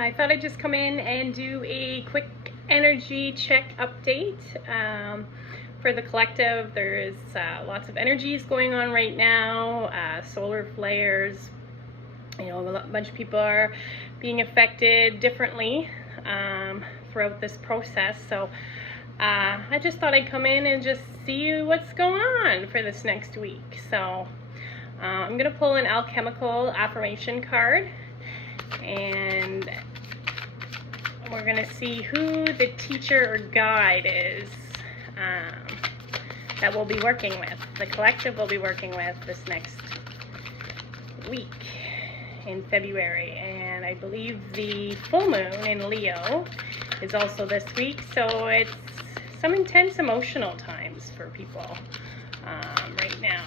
I thought I'd just come in and do a quick energy check update for the collective. There's lots of energies going on right now, solar flares. You know, a bunch of people are being affected differently throughout this process. So I just thought I'd come in and just see what's going on for this next week. So I'm going to pull an alchemical affirmation card, and we're going to see who the teacher or guide is that we'll be working with, the collective will be working with this next week in February. And I believe the full moon in Leo is also this week, so it's some intense emotional times for people right now.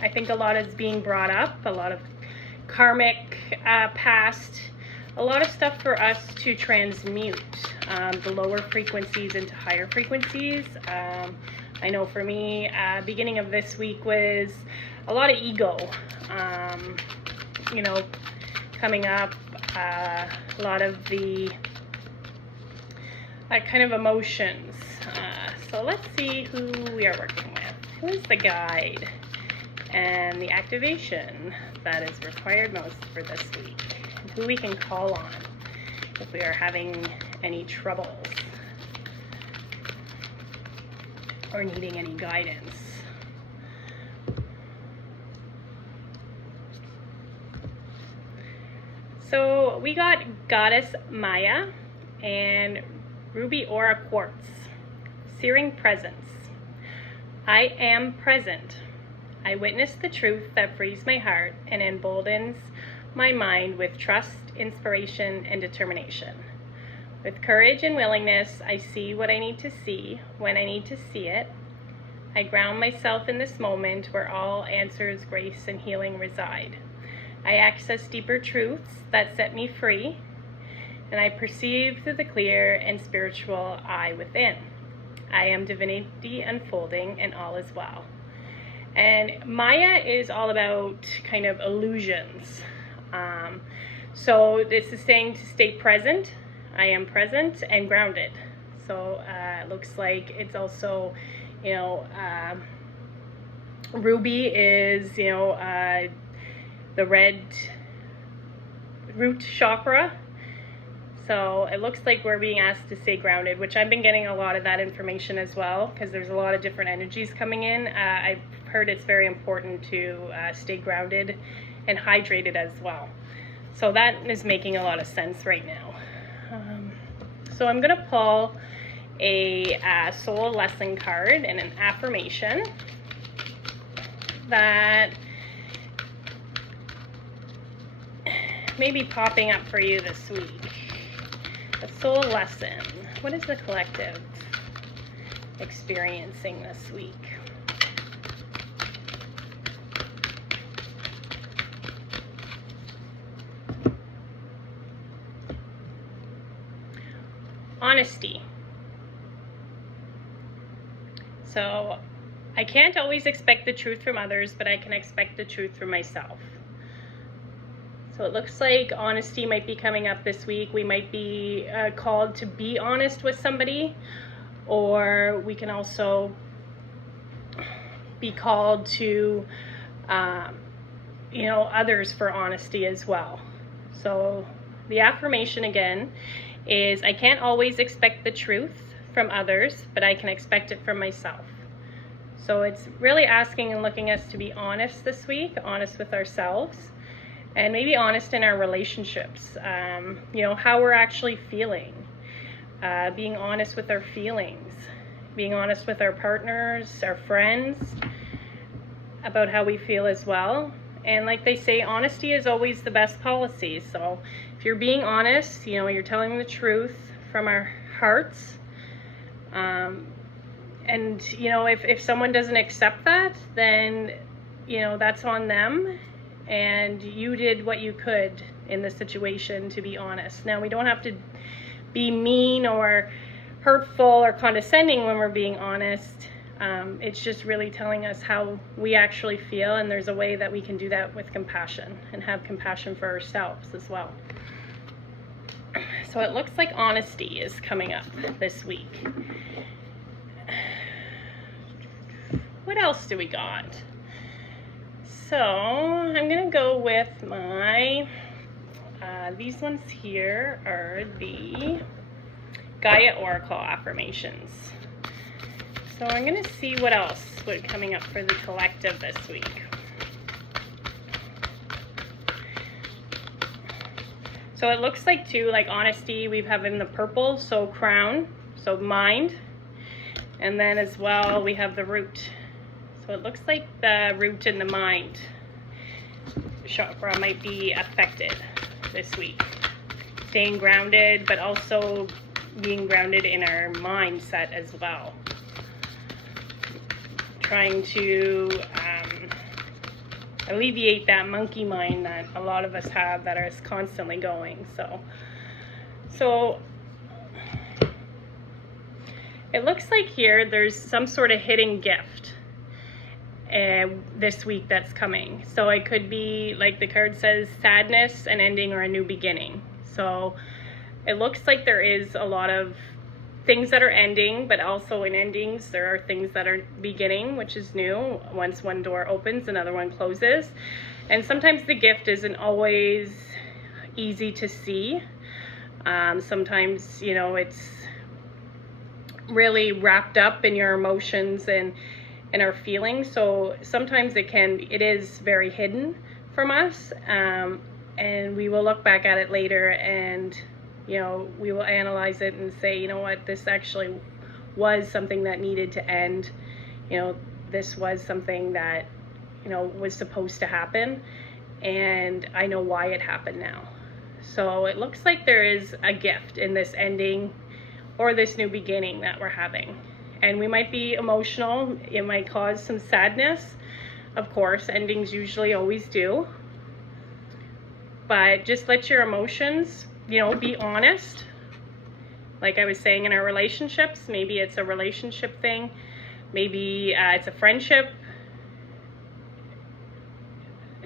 I think a lot is being brought up, a lot of karmic past, a lot of stuff for us to transmute the lower frequencies into higher frequencies. I know for me, beginning of this week was a lot of ego, you know, coming up, a lot of the kind of emotions. So let's see who we are working with. Who is the guide and the activation that is required most for this week? And who we can call on if we are having any troubles or needing any guidance. So we got Goddess Maya and Ruby Aura Quartz. Searing Presence. I am present. I witness the truth that frees my heart and emboldens my mind with trust, inspiration, and determination. With courage and willingness, I see what I need to see when I need to see it. I ground myself in this moment where all answers, grace, and healing reside. I access deeper truths that set me free, and I perceive through the clear and spiritual eye within. I am divinity unfolding, and all is well. And Maya is all about kind of illusions. So this is saying to stay present. I am present and grounded. So it looks like it's also, you know, Ruby is, you know, the red root chakra. So it looks like we're being asked to stay grounded, which I've been getting a lot of that information as well, because there's a lot of different energies coming in. I've heard it's very important to stay grounded and hydrated as well. So that is making a lot of sense right now. So I'm going to pull a soul lesson card and an affirmation that may be popping up for you this week. A soul lesson. What is the collective experiencing this week? Honesty. So I can't always expect the truth from others, but I can expect the truth from myself. So it looks like honesty might be coming up this week. We might be called to be honest with somebody, or we can also be called to, you know, others for honesty as well. So the affirmation again is, I can't always expect the truth from others, but I can expect it from myself. So it's really asking and looking us to be honest this week, honest with ourselves, and maybe honest in our relationships, you know, how we're actually feeling, being honest with our feelings, being honest with our partners, our friends, about how we feel as well. And like they say, honesty is always the best policy. So if you're being honest, you know, you're telling the truth from our hearts. And, you know, if someone doesn't accept that, then, you know, that's on them. And you did what you could in the situation to be honest. Now, we don't have to be mean or hurtful or condescending when we're being honest. It's just really telling us how we actually feel, and there's a way that we can do that with compassion and have compassion for ourselves as well. So it looks like honesty is coming up this week. What else do we got? So I'm gonna go with my, these ones here are the Gaia Oracle affirmations. So I'm gonna see what else was coming up for the collective this week. So it looks like too, like honesty, we have in the purple, so crown, so mind. And then as well, we have the root. So it looks like the root and the mind chakra might be affected this week. Staying grounded, but also being grounded in our mindset as well. Trying to alleviate that monkey mind that a lot of us have that is constantly going. So it looks like here there's some sort of hidden gift this week that's coming. So it could be, like the card says, sadness, an ending, or a new beginning. So it looks like there is a lot of things that are ending, but also in endings there are things that are beginning, which is new. Once one door opens, another one closes. And sometimes the gift isn't always easy to see. Sometimes, you know, it's really wrapped up in your emotions and our feelings. So sometimes it is very hidden from us. And we will look back at it later and, you know, we will analyze it and say, you know what, this actually was something that needed to end. You know, this was something that, you know, was supposed to happen, and I know why it happened now. So it looks like there is a gift in this ending or this new beginning that we're having. And we might be emotional. It might cause some sadness. Of course, endings usually always do. But just let your emotions, you know, be honest. Like I was saying, in our relationships, maybe it's a relationship thing. Maybe it's a friendship.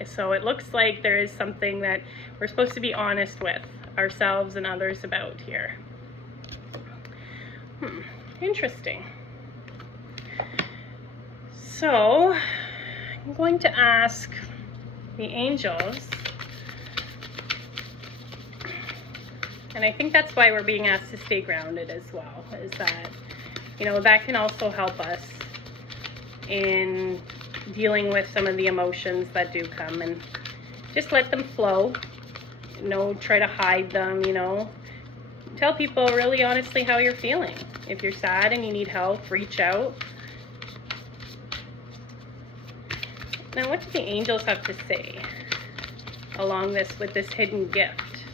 So it looks like there is something that we're supposed to be honest with ourselves and others about here. Interesting. So I'm going to ask the angels, and I think that's why we're being asked to stay grounded as well, is that, you know, that can also help us in dealing with some of the emotions that do come, and just let them flow. No, try to hide them, you know. Tell people really honestly how you're feeling. If you're sad and you need help, reach out. Now, what do the angels have to say along this with this hidden gift?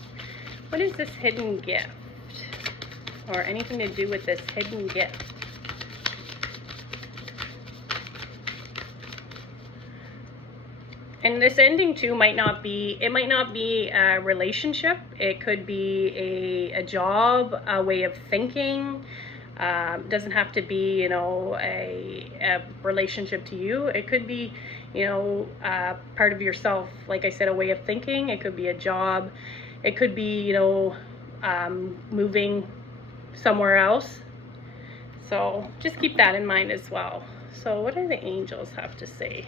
What is this hidden gift? Or anything to do with this hidden gift? And this ending too might not be a relationship. It could be a job, a way of thinking. Doesn't have to be, you know, a relationship to you. It could be, you know, part of yourself. Like I said, a way of thinking. It could be a job. It could be, you know, moving somewhere else. So just keep that in mind as well. So what do the angels have to say?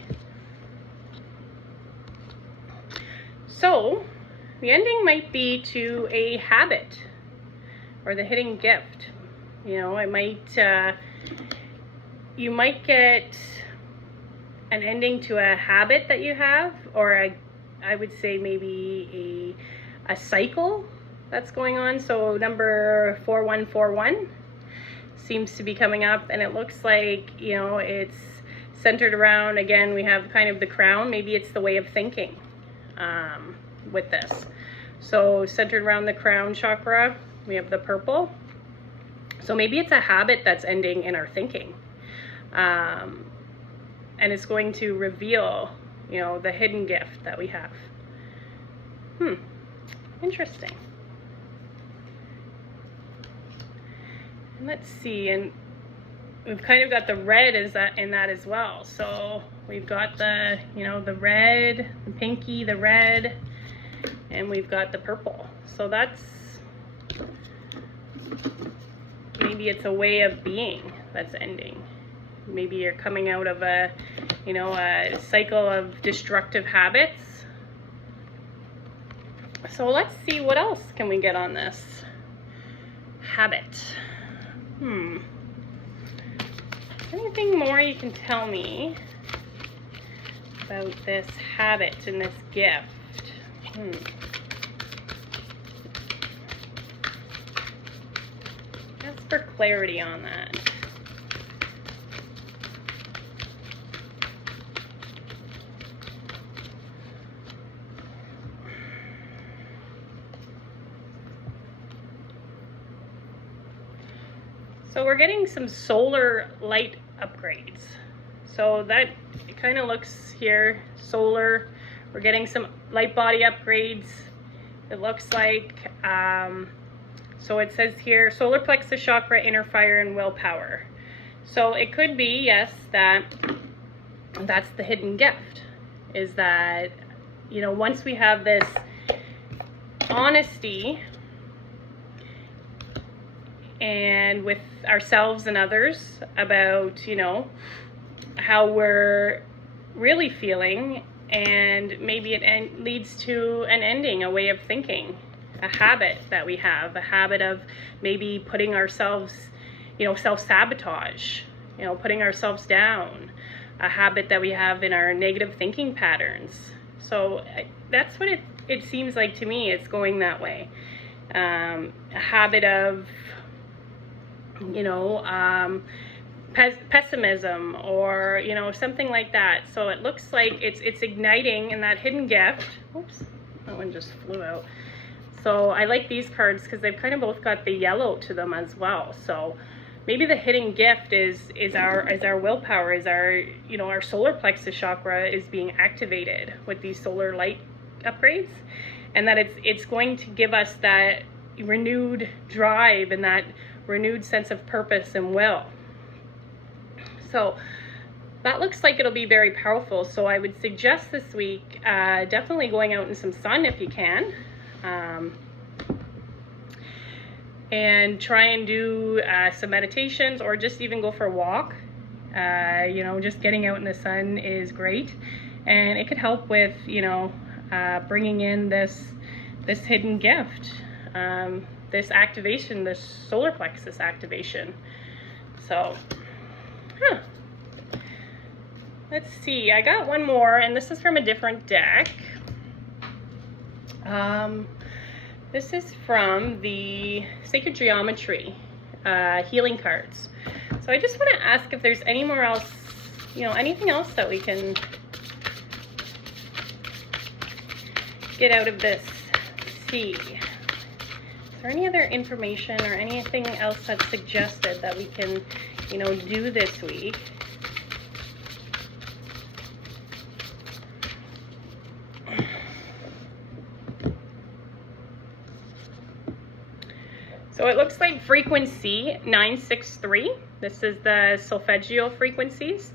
So the ending might be to a habit or the hidden gift. You know, it might, you might get an ending to a habit that you have, or I would say maybe a cycle that's going on. So number 4141 seems to be coming up, and it looks like, you know, it's centered around, again, we have kind of the crown. Maybe it's the way of thinking with this. So centered around the crown chakra, we have the purple. So maybe it's a habit that's ending in our thinking. And it's going to reveal, you know, the hidden gift that we have. Interesting. And let's see, and we've kind of got the red in that as well. So we've got the, you know, the red, the pinky, the red, and we've got the purple. So that's maybe it's a way of being that's ending. Maybe you're coming out of a, you know, a cycle of destructive habits. So let's see, what else can we get on this habit? Anything more you can tell me about this habit and this gift? Ask for clarity on that. So we're getting some solar light upgrades. So that kind of looks here, solar. We're getting some light body upgrades. It looks like, so it says here, solar plexus chakra, inner fire, and willpower. So it could be, yes, that's the hidden gift, is that, you know, once we have this honesty and with ourselves and others about, you know, how we're really feeling, and maybe it leads to an ending, a way of thinking, a habit that we have, a habit of maybe putting ourselves, you know, self-sabotage, you know, putting ourselves down, a habit that we have in our negative thinking patterns. So that's what it seems like to me. It's going that way. A habit of, you know, pessimism, or, you know, something like that. So it looks like it's igniting in that hidden gift. Oops, that one just flew out. So I like these cards because they've kind of both got the yellow to them as well. So maybe the hidden gift is our willpower, is our, you know, our solar plexus chakra is being activated with these solar light upgrades, and that it's going to give us that renewed drive and that renewed sense of purpose and will. So that looks like it'll be very powerful. So I would suggest this week definitely going out in some sun if you can, and try and do some meditations, or just even go for a walk. You know, just getting out in the sun is great, and it could help with, you know, bringing in this hidden gift, this activation, this solar plexus activation. So let's see, I got one more, and this is from a different deck. This is from the Sacred Geometry healing cards. So I just want to ask if there's any more else, you know, anything else that we can get out of this. Let's see. Is there any other information or anything else that's suggested that we can, you know, do this week? So it looks like frequency 963, this is the solfeggio frequencies,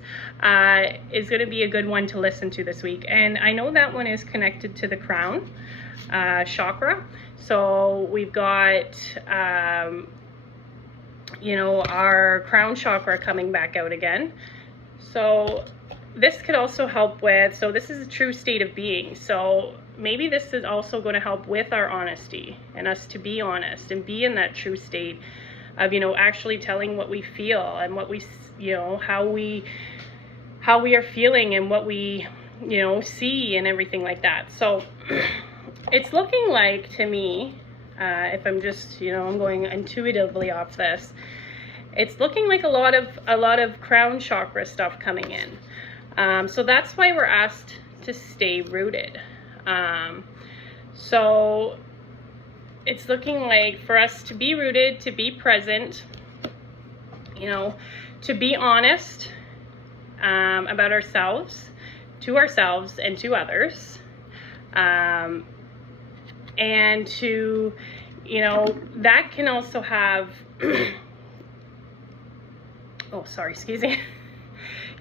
is going to be a good one to listen to this week. And I know that one is connected to the crown chakra. So we've got, you know, our crown chakra coming back out again. So this could also help with, so this is a true state of being. So maybe this is also going to help with our honesty and us to be honest and be in that true state of, you know, actually telling what we feel and what we, you know, how we are feeling and what we, you know, see and everything like that. So it's looking like, to me, if I'm just, you know, I'm going intuitively off this, it's looking like a lot of crown chakra stuff coming in. So that's why we're asked to stay rooted. So it's looking like for us to be rooted, to be present, you know, to be honest about ourselves, to ourselves and to others, and to, you know, that can also have oh, sorry, excuse me.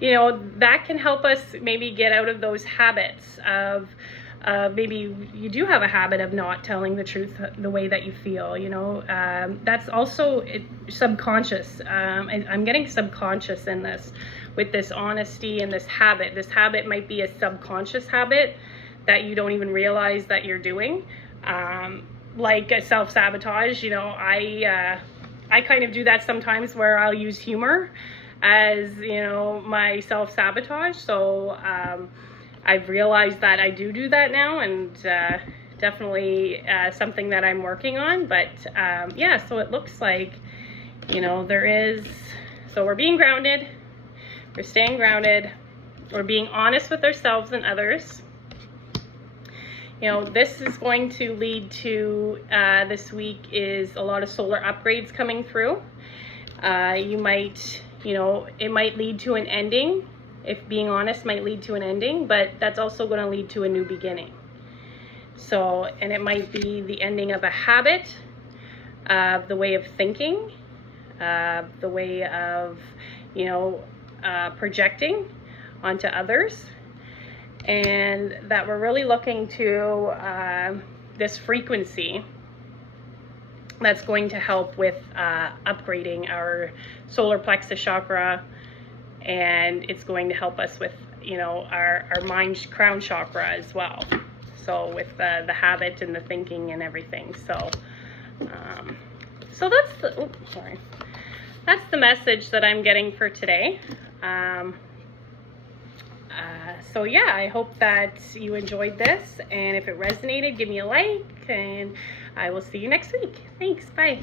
You know, that can help us maybe get out of those habits of maybe you do have a habit of not telling the truth the way that you feel, you know. That's also subconscious. I'm getting subconscious in this, with this honesty and this habit. This habit might be a subconscious habit that you don't even realize that you're doing. Like a self-sabotage, you know, I kind of do that sometimes, where I'll use humor as, you know, my self-sabotage. So I've realized that I do that now, and definitely something that I'm working on. But yeah, so it looks like, you know, so we're being grounded, we're staying grounded, we're being honest with ourselves and others. You know, this is going to lead to, this week is a lot of solar upgrades coming through. You might, you know, it might lead to an ending. If being honest might lead to an ending, but that's also going to lead to a new beginning. So, and it might be the ending of a habit, the way of thinking, the way of, you know, projecting onto others. And that we're really looking to this frequency that's going to help with upgrading our solar plexus chakra, and it's going to help us with, you know, our mind crown chakra as well. So with the habit and the thinking and everything. So so that's the that's the message that I'm getting for today. So yeah, I hope that you enjoyed this, and if it resonated, give me a like, and I will see you next week. Thanks, bye.